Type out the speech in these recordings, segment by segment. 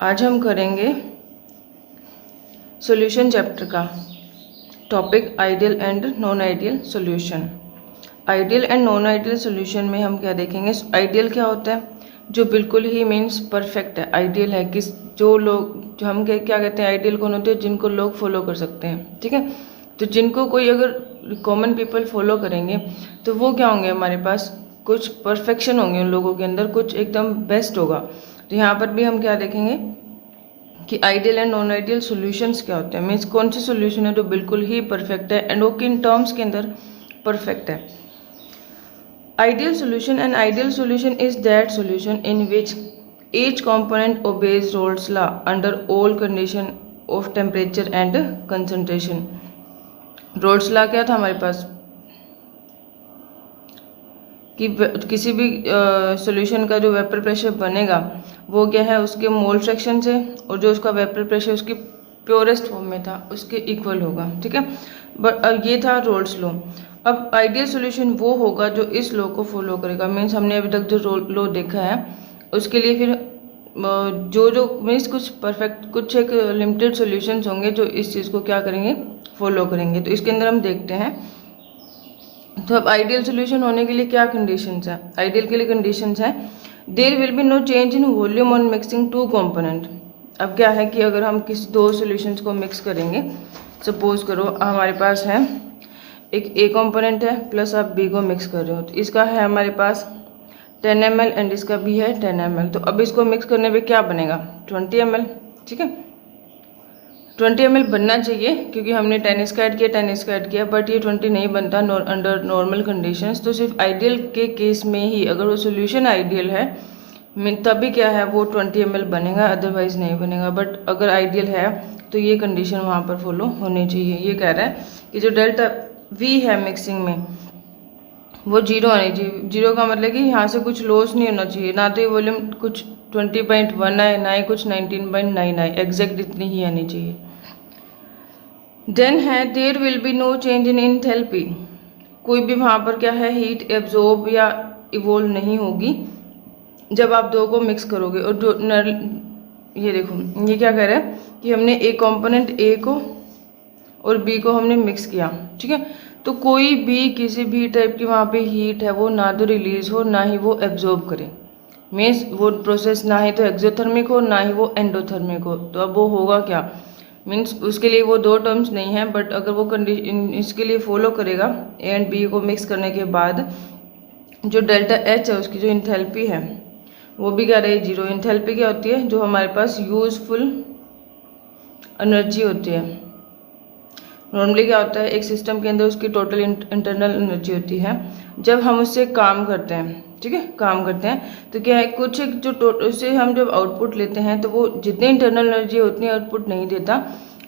आज हम करेंगे सॉल्यूशन चैप्टर का topic ideal and non ideal solution. Ideal and non ideal solution में हम क्या देखेंगे, आइडियल क्या होता है, जो बिल्कुल ही मीन्स परफेक्ट है। आइडियल है किस जो हम क्या कहते हैं, आइडियल कौन होते हैं, जिनको लोग फॉलो कर सकते हैं। ठीक है, तो जिनको कोई अगर कॉमन पीपल फॉलो करेंगे तो वो क्या होंगे, हमारे पास कुछ परफेक्शन होंगे उन लोगों के अंदर, कुछ एकदम बेस्ट होगा। तो यहाँ पर भी हम क्या देखेंगे कि ideal and non ideal solutions क्या होते हैं, मीन्स कौन सी सॉल्यूशन है जो बिल्कुल ही परफेक्ट है एंड वो किन टर्म्स के अंदर परफेक्ट है। Ideal solution and ideal solution is that solution in which each component obeys Rolle's law under all condition of temperature and concentration। Roles law क्या था हमारे पास कि किसी भी सॉल्यूशन का जो वेपर प्रेशर बनेगा वो क्या है, उसके मोल फ्रैक्शन से, और जो उसका वेपर प्रेशर उसकी प्योरेस्ट फॉर्म में था उसके इक्वल होगा। ठीक है, बट अब ये था रोल्स लॉ। अब आइडियल सॉल्यूशन वो होगा जो इस लॉ को फॉलो करेगा। मीन्स हमने अभी तक जो लॉ देखा है उसके लिए फिर जो मीन्स कुछ परफेक्ट, कुछ एक लिमिटेड सॉल्यूशंस होंगे जो इस चीज़ को क्या करेंगे, फॉलो करेंगे। तो इसके अंदर हम देखते हैं। तो अब आइडियल सॉल्यूशन होने के लिए क्या कंडीशंस है, आइडियल के लिए कंडीशंस है there will be no change in volume on mixing two component. अब क्या है कि अगर हम किसी दो सॉल्यूशंस को मिक्स करेंगे, सपोज करो हमारे पास है एक ए कंपोनेंट है प्लस आप बी को मिक्स कर रहे हो, तो इसका है हमारे पास 10 ml एंड इसका भी है 10 ml। तो अब इसको मिक्स करने पे क्या बनेगा, 20 ml। ठीक है, 20 ml बनना चाहिए क्योंकि हमने 10 इसका ऐड किया 10 इसका ऐड किया, बट ये 20 नहीं बनता अंडर नॉर्मल कंडीशंस। तो सिर्फ आइडियल के केस में ही, अगर वो सोल्यूशन आइडियल है तभी क्या है वो 20 ml बनेगा, अदरवाइज नहीं बनेगा। बट अगर आइडियल है तो ये कंडीशन वहाँ पर फॉलो होनी चाहिए। ये कह रहा है कि जो डेल्टा वी है मिक्सिंग में वो जीरो आनी चाहिए। जीरो का मतलब कि यहाँ से कुछ लॉस नहीं होना चाहिए, ना तो ये वॉल्यूम कुछ 20.1 आए, ना ही कुछ 19.9 आए, एग्जैक्ट इतनी ही आनी चाहिए। देन है there will be no change in enthalpy. कोई भी वहाँ पर क्या है, हीट एब्जॉर्ब या इवोल्व नहीं होगी जब आप दो को मिक्स करोगे। और जो ये देखो ये क्या कह रहा है कि हमने एक कंपोनेंट ए को और बी को हमने मिक्स किया। ठीक है, तो कोई भी किसी भी टाइप की वहाँ पे हीट है वो ना तो रिलीज हो ना ही वो एब्जॉर्ब करे। मीन्स वो प्रोसेस ना ही तो एक्सोथर्मिक हो ना ही वो एंडोथर्मिक हो। तो अब वो होगा क्या, मीन्स उसके लिए वो दो टर्म्स नहीं है, बट अगर वो कंडीशन इसके लिए फॉलो करेगा ए एंड बी को मिक्स करने के बाद जो डेल्टा एच है उसकी जो इंथैल्पी है वो भी क्या रही, जीरो। इंथैल्पी क्या होती है, जो हमारे पास यूजफुल एनर्जी होती है। नॉर्मली क्या होता है, एक सिस्टम के अंदर उसकी टोटल इंटरनल एनर्जी होती है जब हम उससे काम करते हैं। ठीक है, काम करते हैं तो क्या है, कुछ एक जो उससे हम जब आउटपुट लेते हैं तो वो जितनी इंटरनल एनर्जी उतनी आउटपुट नहीं देता,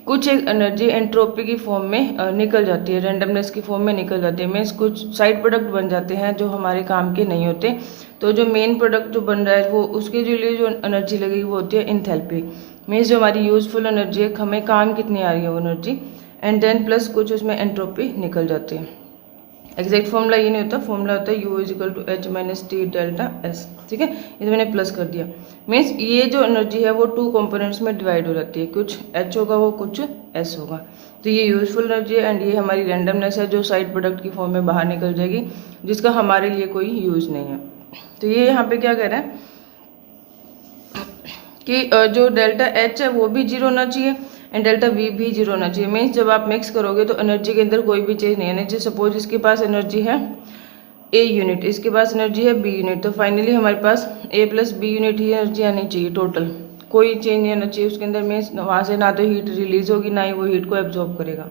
कुछ एक एनर्जी एंट्रोपी की फॉर्म में निकल जाती है, रैंडमनेस की फॉर्म में निकल जाती है। मीन्स कुछ साइड प्रोडक्ट बन जाते हैं जो हमारे काम के नहीं होते। तो जो मेन प्रोडक्ट जो बन रहा है वो उसके लिए जो एनर्जी लगेगी वो होती है इंथैल्पी। मीन्स जो हमारी यूजफुल एनर्जी है, हमें काम कितनी आ रही है वो एनर्जी, एंड देन प्लस कुछ उसमें एंट्रोपी निकल जाती है। एग्जैक्ट फॉर्मूला ये नहीं होता, फॉर्मूला होता है U equal to H minus T delta S. ठीक है, ये मैंने प्लस कर दिया। मीन्स ये जो एनर्जी है वो टू कंपोनेंट्स में डिवाइड हो जाती है, कुछ H होगा वो कुछ S होगा। तो ये यूजफुल एनर्जी है एंड ये हमारी रैंडमनेस है जो साइड प्रोडक्ट की फॉर्म में बाहर निकल जाएगी, जिसका हमारे लिए कोई यूज़ नहीं है। तो ये यहाँ पे क्या कह रहा है कि जो डेल्टा एच है वो भी जीरो होना चाहिए एंड डेल्टा वी भी जीरो होना चाहिए। मीन्स जब आप मिक्स करोगे तो एनर्जी के अंदर कोई भी चेंज नहीं आनी चाहिए। सपोज इसके पास एनर्जी है ए यूनिट, इसके पास एनर्जी है बी यूनिट, तो फाइनली हमारे पास ए प्लस बी यूनिट ही एनर्जी आनी चाहिए, टोटल कोई चेंज नहीं आना चाहिए उसके अंदर। मीन्स वहाँ से ना तो हीट रिलीज होगी ना ही वो हीट को एब्जॉर्ब करेगा।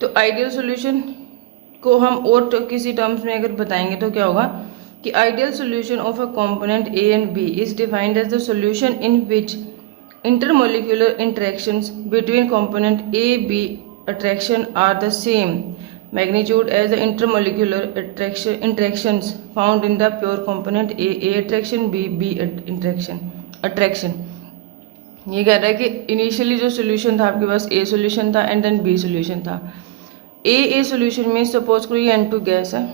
तो आइडियल सोल्यूशन को हम और किसी टर्म्स में अगर बताएंगे तो क्या होगा कि ideal solution of a component A and B is defined as the solution in which intermolecular interactions between component A B attraction are the same magnitude as the intermolecular interactions found in the pure component A attraction B attraction। ये कह रहा है कि initially जो solution था आपके पास a solution था and then B solution था। ए सोल्यूशन में सपोज करो ये N2 गैस है,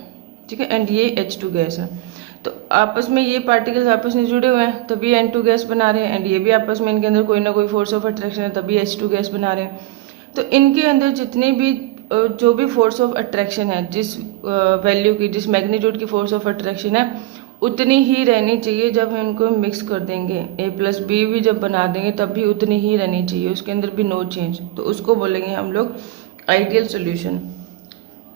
ठीक है, एंड ये H2 गैस है। तो आपस में ये पार्टिकल्स आपस में जुड़े हुए हैं तभी N2 गैस बना रहे हैं, एंड ये भी आपस में इनके अंदर कोई ना कोई फोर्स ऑफ अट्रैक्शन है तभी H2 गैस बना रहे हैं। तो इनके अंदर जितने भी जो भी फोर्स ऑफ अट्रैक्शन है, जिस वैल्यू की, जिस मैग्नीट्यूड की फोर्स ऑफ अट्रैक्शन है उतनी ही रहनी चाहिए जब हम इनको मिक्स कर देंगे। A+B भी जब बना देंगे तब भी उतनी ही रहनी चाहिए, उसके अंदर भी नो चेंज। तो उसको बोलेंगे हम लोग ideal solution.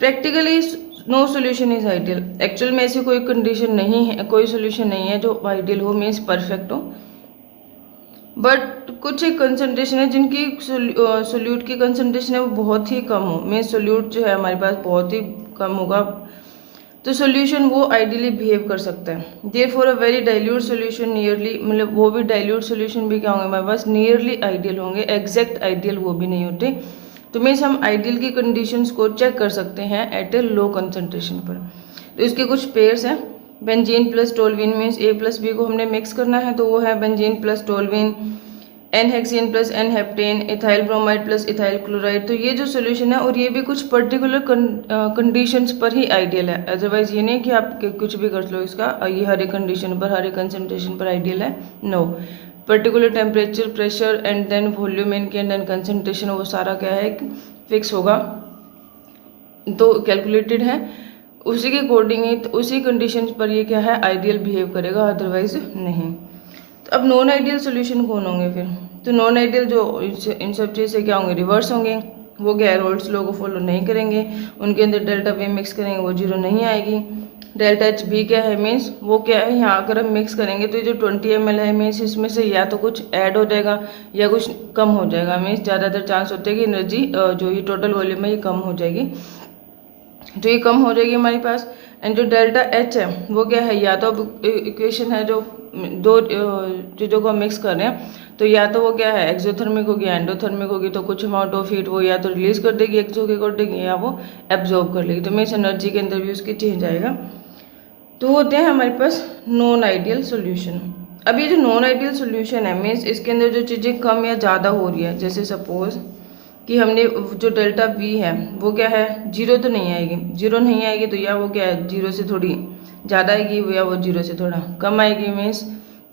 Practically no solution is ideal. Actual में ऐसी कोई कंडीशन नहीं है, कोई सोल्यूशन नहीं है जो आइडियल हो, मीन्स परफेक्ट हो। बट कुछ एक कंसंट्रेशन है जिनकी सोल्यूट की कंसंट्रेशन है वो बहुत ही कम हो, मीन्स सोल्यूट जो है हमारे पास बहुत ही कम होगा, तो सोल्यूशन वो आइडियली बिहेव कर सकता है। Therefore a very dilute solution nearly, मतलब वो भी डाइल्यूट सोल्यूशन भी क्या होंगे हमारे पास, नियरली आइडियल होंगे, एग्जैक्ट आइडियल वो भी नहीं होते। तो मीन्स हम आइडियल की कंडीशंस को चेक कर सकते हैं एट ए लो कंसंट्रेशन पर। तो इसके कुछ पेयर्स हैं, benzene plus toluene, means A+B को हमने मिक्स करना है तो वो है बेंजीन प्लस टोल्यूइन, N-हेक्सेन प्लस N-हेप्टेन, ethyl bromide plus ethyl chloride. तो ये जो सोल्यूशन है और ये भी कुछ पर्टिकुलर कंडीशंस पर ही आइडियल है, अदरवाइज ये नहीं कि आप कुछ भी कर लो इसका, ये हर एक कंडीशन पर, हर एक कंसंट्रेशन पर आइडियल है, no. Particular temperature, pressure and then volume and then concentration, वो सारा क्या है फिक्स होगा, तो कैलकुलेटेड है, उसी के अकॉर्डिंग ही, तो उसी कंडीशन पर ये क्या है आइडियल बिहेव करेगा, अदरवाइज नहीं। तो अब नॉन आइडियल सोल्यूशन कौन होंगे फिर? तो नॉन आइडियल जो इन सब चीज़ से क्या होंगे, रिवर्स होंगे। वो गैरोल्ड्स लॉ को फॉलो नहीं करेंगे, उनके अंदर डेल्टा वी मिक्स करेंगे वो जीरो नहीं आएगी। डेल्टा एच भी क्या है, मीन्स वो क्या है, यहाँ अगर हम मिक्स करेंगे तो ये जो 20 ml है मीन्स इसमें से या तो कुछ ऐड हो जाएगा या कुछ कम हो जाएगा, मीन्स ज़्यादातर चांस होते हैं कि एनर्जी जो ये टोटल वॉल्यूम है ये कम हो जाएगी, तो ये कम हो जाएगी हमारे पास। एंड जो डेल्टा एच है वो क्या है, या तो अब इक्वेशन है जो दो चीज़ों को मिक्स कर रहे हैं, तो या तो वो क्या है एक्सोथर्मिक होगी, एंडोथर्मिक होगी, तो कुछ अमाउंट ऑफ हीट वो या तो रिलीज कर देगी एक्सो के अकॉर्डिंग या वो एब्जॉर्ब कर लेगी, तो मीन्स एनर्जी के अंदर भी उसकी चेंज आएगा। तो होते हैं हमारे पास नॉन आइडियल सोल्यूशन। अब ये जो नॉन आइडियल सोल्यूशन है मीन्स इसके अंदर जो चीज़ें कम या ज़्यादा हो रही है, जैसे सपोज कि हमने जो डेल्टा वी है वो क्या है जीरो तो नहीं आएगी, जीरो नहीं आएगी तो या वो क्या है जीरो से थोड़ी ज़्यादा आएगी या वो जीरो से थोड़ा कम आएगी, मीन्स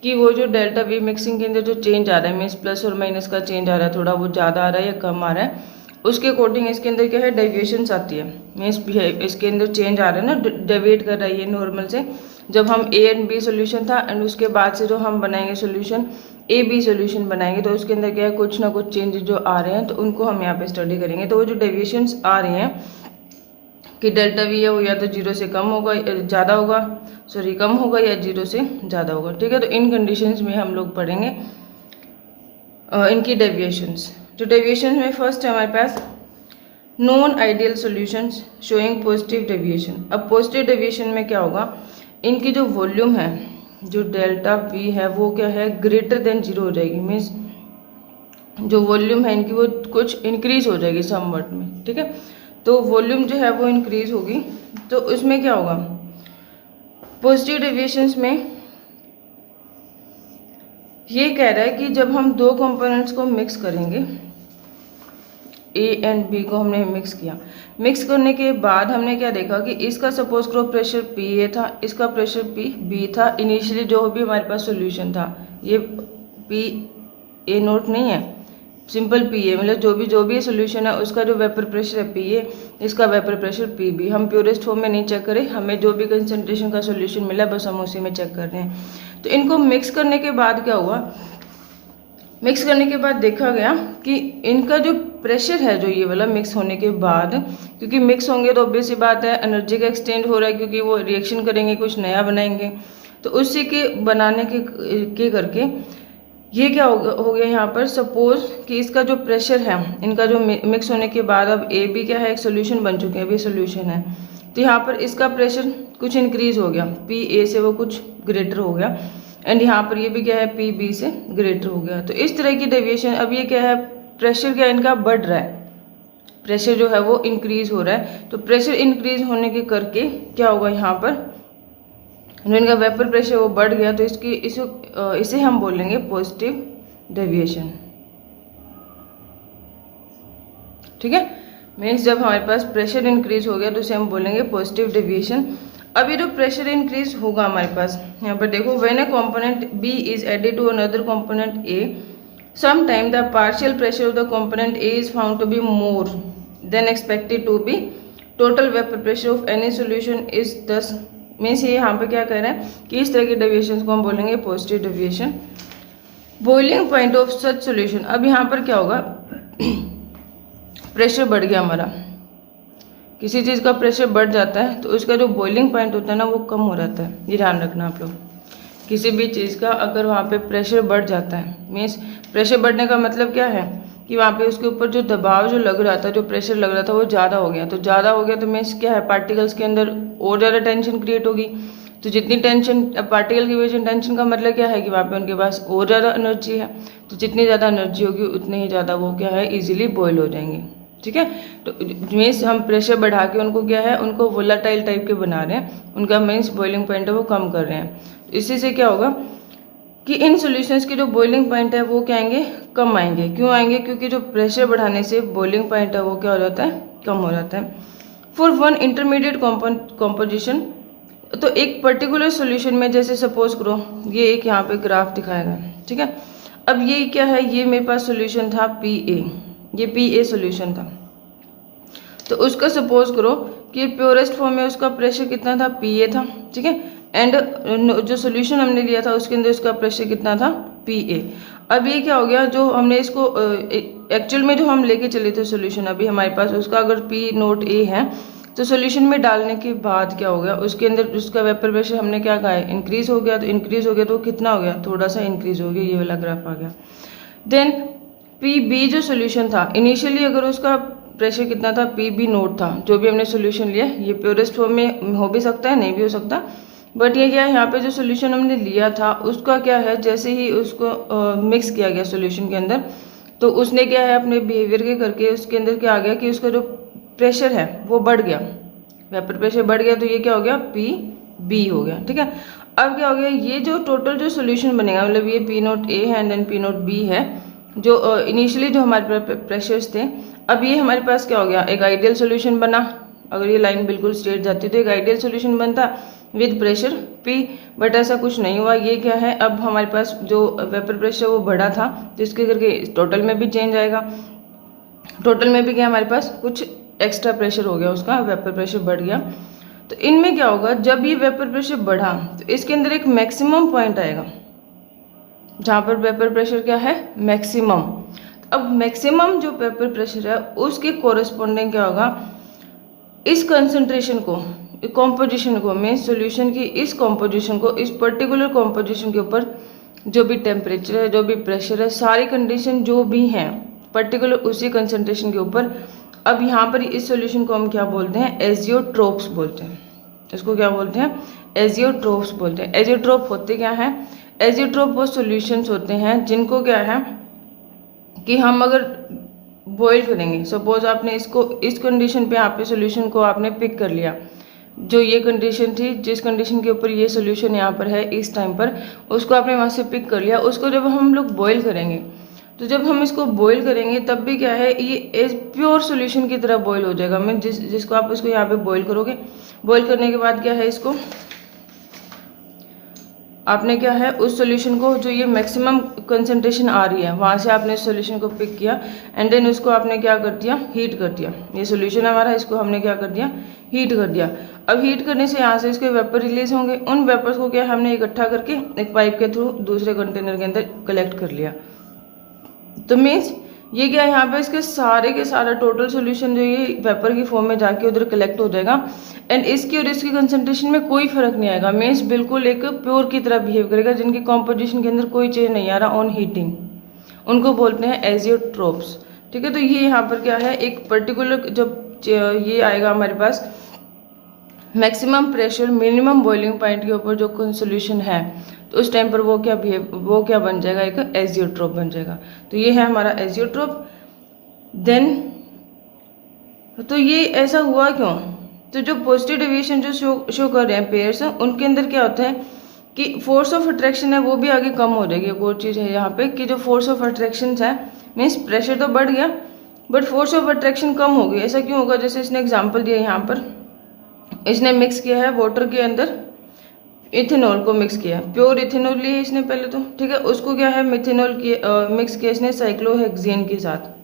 कि वो जो डेल्टा वी मिक्सिंग के अंदर जो चेंज आ रहा है मीन्स प्लस और माइनस का चेंज आ रहा है, थोड़ा वो ज़्यादा आ रहा है या कम आ रहा है, उसके अकॉर्डिंग इसके अंदर क्या है डेविएशंस आती है, मीन्स इसके अंदर चेंज आ रहा है ना, डेविएट कर रहा है ये नॉर्मल से। जब हम ए एंड बी सोल्यूशन था एंड उसके बाद से जो हम बनाएंगे सोल्यूशन ए बी सोल्यूशन बनाएंगे तो उसके अंदर क्या है कुछ ना कुछ चेंजेस जो आ रहे हैं, तो उनको हम यहाँ पे स्टडी करेंगे। तो वो जो डेविएशंस आ रही हैं कि डेल्टा वी है वो या तो जीरो से कम होगा, ज़्यादा होगा, सॉरी कम होगा या जीरो से ज़्यादा होगा, ठीक है। तो इन कंडीशंस में हम लोग पढ़ेंगे इनकी डेविएशंस। तो डेविएशंस में फर्स्ट है हमारे पास non ideal solutions showing positive deviation. अब पॉजिटिव डेविएशन में क्या होगा, इनकी जो वॉल्यूम है जो डेल्टा वी है वो क्या है ग्रेटर देन जीरो हो जाएगी, मीन्स जो वॉल्यूम है इनकी वो कुछ इंक्रीज हो जाएगी समवट में, ठीक है। तो वॉल्यूम जो है वो इंक्रीज होगी, तो उसमें क्या होगा पॉजिटिव डेविएशंस में ये कह रहा है कि जब हम दो कंपोनेंट्स को मिक्स करेंगे, ए एंड बी को हमने मिक्स किया, मिक्स करने के बाद हमने क्या देखा कि इसका सपोज करो प्रेशर पी ए था, इसका प्रेशर पी बी था, इनिशियली जो भी हमारे पास सॉल्यूशन था ये पी ए नोट नहीं है, सिंपल पी ए, मतलब जो भी सॉल्यूशन है उसका जो वेपर प्रेशर है पी ए, इसका वेपर प्रेशर पी बी। हम प्योरेस्ट फॉर्म में नहीं चेक करें, हमें जो भी कंसंट्रेशन का सॉल्यूशन मिला बस हम उसी में चेक कर रहे हैं। तो इनको मिक्स करने के बाद क्या हुआ, मिक्स करने के बाद देखा गया कि इनका जो प्रेशर है जो ये वाला मिक्स होने के बाद, क्योंकि मिक्स होंगे तो ऑब्वियस सी बात है एनर्जी का एक्सटेंड हो रहा है, क्योंकि वो रिएक्शन करेंगे कुछ नया बनाएंगे, तो उसी के बनाने के करके ये क्या हो गया यहाँ पर, सपोज कि इसका जो प्रेशर है इनका जो मिक्स होने के बाद अब ए बी क्या है एक सोल्यूशन बन चुके हैं, अभी सोल्यूशन है, तो यहाँ पर इसका प्रेशर कुछ इंक्रीज हो गया, पी ए से वो कुछ ग्रेटर हो गया, एंड यहाँ पर ये भी क्या है पी बी से ग्रेटर हो गया। तो इस तरह की डेविएशन, अब ये क्या है प्रेशर क्या इनका बढ़ रहा है, प्रेशर जो है वो इंक्रीज हो रहा है, तो प्रेशर इंक्रीज होने के करके क्या होगा यहाँ पर इनका वेपर प्रेशर वो बढ़ गया, तो इसे हम बोलेंगे पॉजिटिव डेविएशन, ठीक है। मीन्स जब हमारे पास प्रेशर इंक्रीज हो गया तो इसे हम बोलेंगे पॉजिटिव डेविएशन। अब ये जो प्रेशर इंक्रीज होगा हमारे पास, यहाँ पर देखो, when a component B is added to another component A, sometime the partial pressure of the component A is found to be more than expected to be total vapor pressure of any solution is thus, means ये यहाँ पे क्या कह रहे हैं कि इस तरह के डेविएशन को हम बोलेंगे positive deviation. Boiling point of such solution, अब यहाँ पर क्या होगा, प्रेशर बढ़ गया हमारा, किसी चीज़ का प्रेशर बढ़ जाता है तो उसका जो बॉइलिंग पॉइंट होता है ना वो कम हो जाता है। ये ध्यान रखना आप लोग, किसी भी चीज़ का अगर वहाँ पे प्रेशर बढ़ जाता है, मीन्स प्रेशर बढ़ने का मतलब क्या है कि वहाँ पे उसके ऊपर जो दबाव जो लग रहा था, जो प्रेशर लग रहा था वो ज़्यादा हो गया, तो ज़्यादा हो गया तो मीन्स क्या है, पार्टिकल्स के अंदर और ज़्यादा टेंशन क्रिएट होगी। तो जितनी टेंशन, पार्टिकल की वजह से टेंशन का मतलब क्या है कि वहाँ पे उनके पास और ज़्यादा एनर्जी है, तो जितनी ज़्यादा एनर्जी होगी उतने ही ज़्यादा वो क्या है, ईजिली बॉयल हो जाएंगे। ठीक है, तो मीन्स हम प्रेशर बढ़ा के उनको क्या है, उनको वोलाटाइल टाइप के बना रहे हैं, उनका मीन्स बॉइलिंग पॉइंट है वो कम कर रहे हैं। तो इसी से क्या होगा कि इन सॉल्यूशंस के जो बॉइलिंग पॉइंट है वो क्या आएंगे, कम आएंगे। क्यों आएंगे, क्योंकि जो प्रेशर बढ़ाने से बॉइलिंग पॉइंट है वो क्या हो जाता है, कम हो जाता है। फॉर वन इंटरमीडिएट कॉम्पोजिशन, तो एक पर्टिकुलर सॉल्यूशन में, जैसे सपोज करो ये एक यहाँ पे ग्राफ दिखाएगा, ठीक है। अब ये क्या है, ये मेरे पास सॉल्यूशन था PA, ये PA सॉल्यूशन था, तो उसका सपोज करो कि प्योरेस्ट फॉर्म में उसका प्रेशर कितना था, PA था, ठीक है। एंड जो सॉल्यूशन हमने लिया था उसके अंदर उसका प्रेशर कितना था, PA। अब ये क्या हो गया, जो हमने इसको एक्चुअल में जो हम लेके चले थे सॉल्यूशन अभी हमारे पास, उसका अगर P0A है तो सॉल्यूशन में डालने के बाद क्या हो गया, उसके अंदर उसका वेपर प्रेशर हमने क्या कहा है, इंक्रीज हो गया। तो इंक्रीज हो गया तो कितना हो गया, थोड़ा सा इंक्रीज हो गया, ये वाला ग्राफ आ गया। देन PB जो सॉल्यूशन था इनिशियली, अगर उसका प्रेशर कितना था, PB0 था, जो भी हमने सॉल्यूशन लिया, ये प्योरेस्ट फॉर्म में हो भी सकता है, नहीं भी हो सकता, बट ये क्या है, यहाँ पे जो सॉल्यूशन हमने लिया था उसका क्या है, जैसे ही उसको मिक्स किया गया सॉल्यूशन के अंदर, तो उसने क्या है अपने बिहेवियर के करके उसके अंदर क्या आ गया कि उसका जो प्रेशर है वो बढ़ गया, वेपर प्रेशर बढ़ गया, तो ये क्या हो गया, PB हो गया। ठीक है, अब क्या हो गया, ये जो टोटल जो सॉल्यूशन बनेगा, मतलब ये P0A है एंड देन P0B है, जो इनिशियली जो हमारे प्रेशर्स थे, अब ये हमारे पास क्या हो गया, एक आइडियल सॉल्यूशन बना। अगर ये लाइन बिल्कुल स्ट्रेट जाती तो एक आइडियल सॉल्यूशन बनता विद प्रेशर P, बट ऐसा कुछ नहीं हुआ। ये क्या है, अब हमारे पास जो वेपर प्रेशर वो बढ़ा था, जिसके करके टोटल में भी चेंज आएगा। टोटल में भी क्या हमारे पास कुछ एक्स्ट्रा प्रेशर हो गया, उसका वेपर प्रेशर बढ़ गया। तो इनमें क्या होगा, जब ये वेपर प्रेशर बढ़ा तो इसके अंदर एक मैक्सिमम पॉइंट आएगा जहाँ पर वेपर प्रेशर क्या है, मैक्सिमम। अब मैक्सिमम जो वेपर प्रेशर है उसके कोरस्पॉन्डिंग क्या होगा, इस कंसंट्रेशन को, कॉम्पोजिशन को, मीन्स सॉल्यूशन की इस कॉम्पोजिशन को, इस पर्टिकुलर कॉम्पोजिशन के ऊपर जो भी टेम्परेचर है, जो भी प्रेशर है, सारी कंडीशन जो भी हैं पर्टिकुलर उसी कंसंट्रेशन के ऊपर। अब यहाँ पर इस सॉल्यूशन को हम क्या बोलते हैं, एजियोट्रोप्स बोलते हैं। इसको क्या बोलते हैं, एजियोट्रोप्स बोलते हैं। एजियोट्रोप होते क्या हैं, एजियोट्रोप वो सॉल्यूशंस होते हैं जिनको क्या है कि हम अगर बॉईल करेंगे, सपोज आपने इसको इस कंडीशन पे यहाँ पे सॉल्यूशन को आपने पिक कर लिया, जो ये कंडीशन थी, जिस कंडीशन के ऊपर ये सॉल्यूशन यहाँ पर है इस टाइम पर, उसको आपने वहाँ से पिक कर लिया। उसको जब हम लोग बॉईल करेंगे, तो जब हम इसको बॉईल करेंगे तब भी क्या है, ये एज प्योर सॉल्यूशन की तरह बॉईल हो जाएगा। मीन जिसको आप इसको यहाँ पे बॉईल करोगे, बॉईल करने के बाद क्या है, इसको आपने क्या है उस सॉल्यूशन को, जो ये मैक्सिमम कंसंट्रेशन आ रही है वहाँ से आपने इस सॉल्यूशन को पिक किया एंड देन उसको आपने क्या कर दिया, हीट कर दिया। ये सॉल्यूशन है हमारा, इसको हमने क्या कर दिया, हीट कर दिया। अब हीट करने से यहाँ से इसके वेपर रिलीज होंगे, उन वेपर्स को क्या हमने इकट्ठा करके एक पाइप के थ्रू दूसरे कंटेनर के अंदर कलेक्ट कर लिया। तो मीन्स ये क्या है, यहाँ पे इसके सारे के सारा टोटल सॉल्यूशन जो ये वेपर की फॉर्म में जाके उधर कलेक्ट हो जाएगा एंड इसकी और इसकी कंसंट्रेशन में कोई फर्क नहीं आएगा। मीन्स बिल्कुल एक प्योर की तरह बिहेव करेगा, जिनकी कॉम्पोजिशन के अंदर कोई चेंज नहीं आ रहा ऑन हीटिंग, उनको बोलते हैं एजियोट्रोप्स। ठीक है, तो ये यहाँ पर क्या है, एक पर्टिकुलर जब ये आएगा हमारे पास maximum pressure minimum boiling point के ऊपर जो सॉल्यूशन है, तो उस टाइम पर वो क्या बन जाएगा, एक एजियोट्रोप बन जाएगा। तो ये है हमारा एजियोट्रोप। देन तो ये ऐसा हुआ क्यों, तो जो पॉजिटिव डेविएशन जो शो कर रहे हैं पेयर्स, उनके अंदर क्या होता है कि फोर्स ऑफ अट्रैक्शन है वो भी आगे कम हो जाएगी। एक और चीज़ है यहाँ पे कि जो फोर्स ऑफ अट्रैक्शन है, मीन्स प्रेशर तो बढ़ गया बट फोर्स ऑफ अट्रैक्शन कम हो गई। ऐसा क्यों होगा, जैसे इसने एग्जाम्पल दिया यहाँ पर, इसने मिक्स किया है वाटर के अंदर इथेनॉल को मिक्स किया, प्योर इथेनॉल लिया इसने पहले तो, ठीक है। उसको क्या है मिथेनॉल की मिक्स किया इसने साइक्लोहेक्सेन के साथ।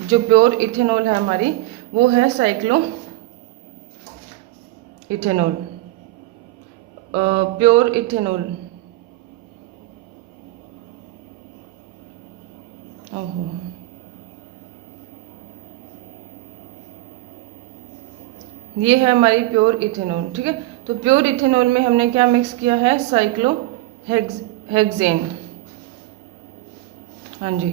जो प्योर इथेनॉल है हमारी वो है साइक्लो इथेनॉल, प्योर इथेनॉल। ओहो, ये है हमारी प्योर इथेनॉल, ठीक है। तो प्योर इथेनॉल में हमने क्या मिक्स किया है साइक्लोहेक्सेन, हाँ जी,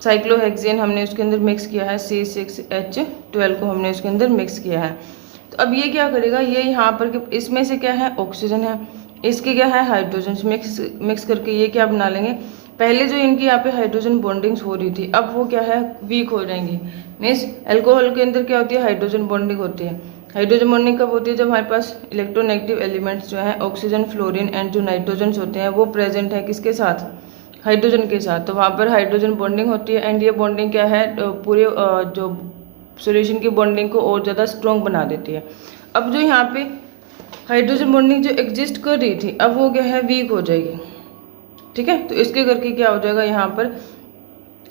साइक्लोहेक्सेन हमने उसके अंदर मिक्स किया है, C6H12 को हमने उसके अंदर मिक्स किया है। तो अब ये क्या करेगा, ये यहाँ पर इसमें से क्या है ऑक्सीजन है, इसके क्या है हाइड्रोजन, मिक्स करके ये क्या बना लेंगे। पहले जो इनकी यहाँ पे हाइड्रोजन बॉन्डिंग्स हो रही थी अब वो क्या है वीक हो जाएंगी। मीन्स अल्कोहल के अंदर क्या होती है हाइड्रोजन बॉन्डिंग होती है। हाइड्रोजन बॉन्डिंग कब होती है, जब हमारे पास इलेक्ट्रोनेगेटिव एलिमेंट्स जो है ऑक्सीजन, फ्लोरीन एंड जो नाइट्रोजन होते हैं वो प्रेजेंट है किसके साथ, हाइड्रोजन के साथ। तो वहाँ पर हाइड्रोजन बॉन्डिंग होती है एंड ये बॉन्डिंग क्या है पूरे जो सॉल्यूशन की बॉन्डिंग को और ज़्यादा स्ट्रॉन्ग बना देती है। अब जो यहाँ पे हाइड्रोजन बॉन्डिंग जो एग्जिस्ट कर रही थी अब वो क्या है वीक हो जाएगी, ठीक है। तो इसके करके क्या हो जाएगा, यहाँ पर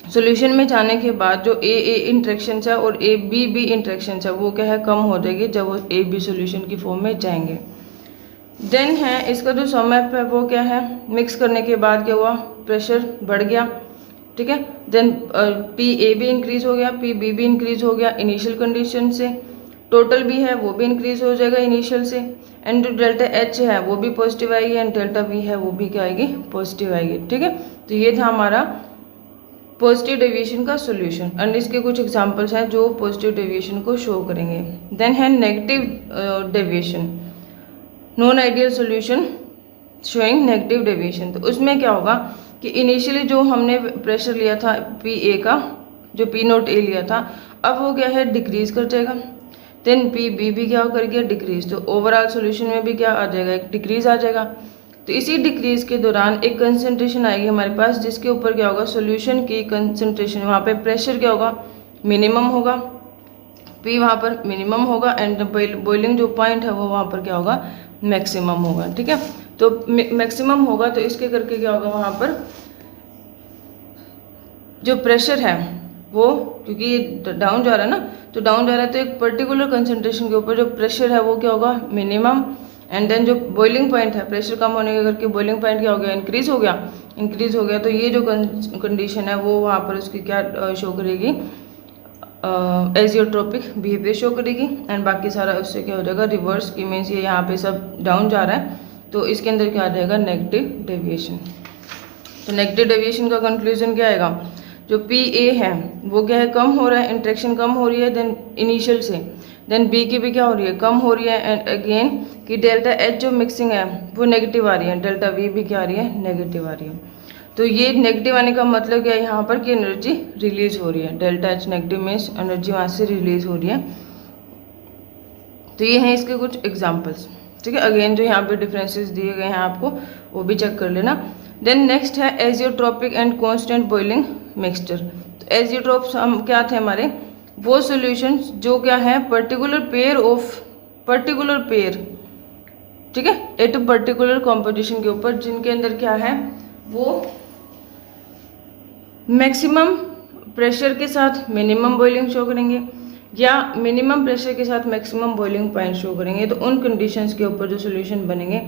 सॉल्यूशन में जाने के बाद जो ए इंट्रैक्शन है और ए बी इंट्रैक्शन है वो क्या है कम हो जाएगी जब वो ए बी सोल्यूशन की फॉर्म में जाएंगे। देन है इसका जो समअप है वो क्या है, मिक्स करने के बाद क्या हुआ प्रेशर बढ़ गया, ठीक है। देन पी ए भी इंक्रीज हो गया, पी बी भी इंक्रीज हो गया इनिशियल कंडीशन से, टोटल भी है वो भी इंक्रीज हो जाएगा इनिशियल से, एंड जो डेल्टा एच है वो भी पॉजिटिव आएगी एंड डेल्टा वी है वो भी क्या आएगी पॉजिटिव आएगी, ठीक है। तो ये था हमारा पॉजिटिव डेविएशन का सॉल्यूशन एंड इसके कुछ एग्जांपल्स हैं जो पॉजिटिव डेविएशन को शो करेंगे। देन है negative deviation, non ideal solution showing negative deviation. तो उसमें क्या होगा कि इनिशियली जो हमने प्रेशर लिया था पी ए का, जो पी नोट ए लिया था अब वो क्या है डिक्रीज कर जाएगा, देन पी बी भी क्या कर गया डिक्रीज, तो ओवरऑल सॉल्यूशन में भी क्या आ जाएगा एक डिक्रीज आ जाएगा। तो इसी डिक्रीज के दौरान एक कंसंट्रेशन आएगी हमारे पास जिसके ऊपर क्या होगा सॉल्यूशन की कंसंट्रेशन, वहाँ पे प्रेशर क्या होगा मिनिमम होगा, पी वहाँ पर मिनिमम होगा एंड बॉइलिंग जो पॉइंट है वो वहाँ पर क्या होगा मैक्सिमम होगा, ठीक है। तो मैक्सिमम होगा तो इसके करके क्या होगा वहाँ पर जो प्रेशर है वो क्योंकि ये डाउन जा रहा है ना, तो डाउन जा रहा है तो एक पर्टिकुलर कंसंट्रेशन के ऊपर जो प्रेशर है वो क्या होगा मिनिमम, एंड देन जो बॉइलिंग पॉइंट है प्रेशर कम होने के करके बॉइलिंग पॉइंट क्या हो गया इंक्रीज हो गया। तो ये जो कंडीशन है वो वहाँ पर उसकी क्या शो करेगी एजियोट्रोपिक बिहेवियर शो करेगी एंड बाकी सारा उससे क्या हो जाएगा रिवर्स की, मीन्स ये यहाँ पे सब डाउन जा रहा है तो इसके अंदर क्या आ जाएगा नेगेटिव डेविएशन। तो नेगेटिव डेविएशन का कंक्लूजन क्या आएगा, जो पी ए है वो क्या है कम हो रहा है, इंट्रैक्शन कम हो रही है देन इनिशियल से, देन बी की भी क्या हो रही है कम हो रही है एंड अगेन कि डेल्टा एच जो मिक्सिंग है वो नेगेटिव आ रही है, डेल्टा वी भी क्या आ रही है नेगेटिव आ रही है। तो ये नेगेटिव आने का मतलब क्या है यहाँ पर कि एनर्जी रिलीज हो रही है, delta H negative means energy वहाँ से रिलीज हो रही है। तो ये हैं इसके कुछ एग्जांपल्स, ठीक है। अगेन जो यहाँ पे डिफरेंसेस दिए गए हैं आपको वो भी चेक कर लेना। देन नेक्स्ट है एजियोट्रोपिक एंड कांस्टेंट बॉइलिंग मिक्सचर। तो एजियोट्रोप्स हम क्या थे हमारे वो सॉल्यूशंस जो क्या है पर्टिकुलर पेयर, ठीक है, एट पर्टिकुलर कॉम्पोजिशन के ऊपर जिनके अंदर क्या है वो मैक्सिमम प्रेशर के साथ मिनिमम बॉइलिंग शो करेंगे या मिनिमम प्रेशर के साथ मैक्सिमम बॉइलिंग पॉइंट शो करेंगे। तो उन कंडीशंस के ऊपर जो सॉल्यूशन बनेंगे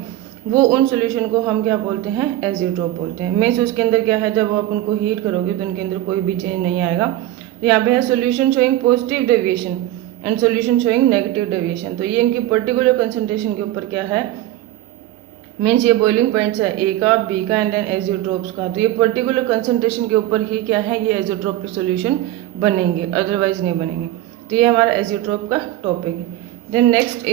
वो उन सॉल्यूशन को हम क्या बोलते हैं एजियोट्रोप बोलते हैं। मीन्स उसके अंदर क्या है जब आप उनको हीट करोगे तो उनके अंदर कोई भी चेंज नहीं आएगा। तो यहाँ पे है solution showing positive deviation and solution showing negative deviation. तो ये इनकी पर्टिकुलर कंसंट्रेशन के ऊपर क्या है, मीन्स ये बॉइलिंग पॉइंट्स है ए का बी का एंड देन एजियोट्रोप्स का। तो ये पर्टिकुलर कंसंट्रेशन के ऊपर ही क्या है ये एजियोट्रोपिक सॉल्यूशन बनेंगे, अदरवाइज नहीं बनेंगे। तो ये हमारा एजियोट्रोप का टॉपिक है। Then next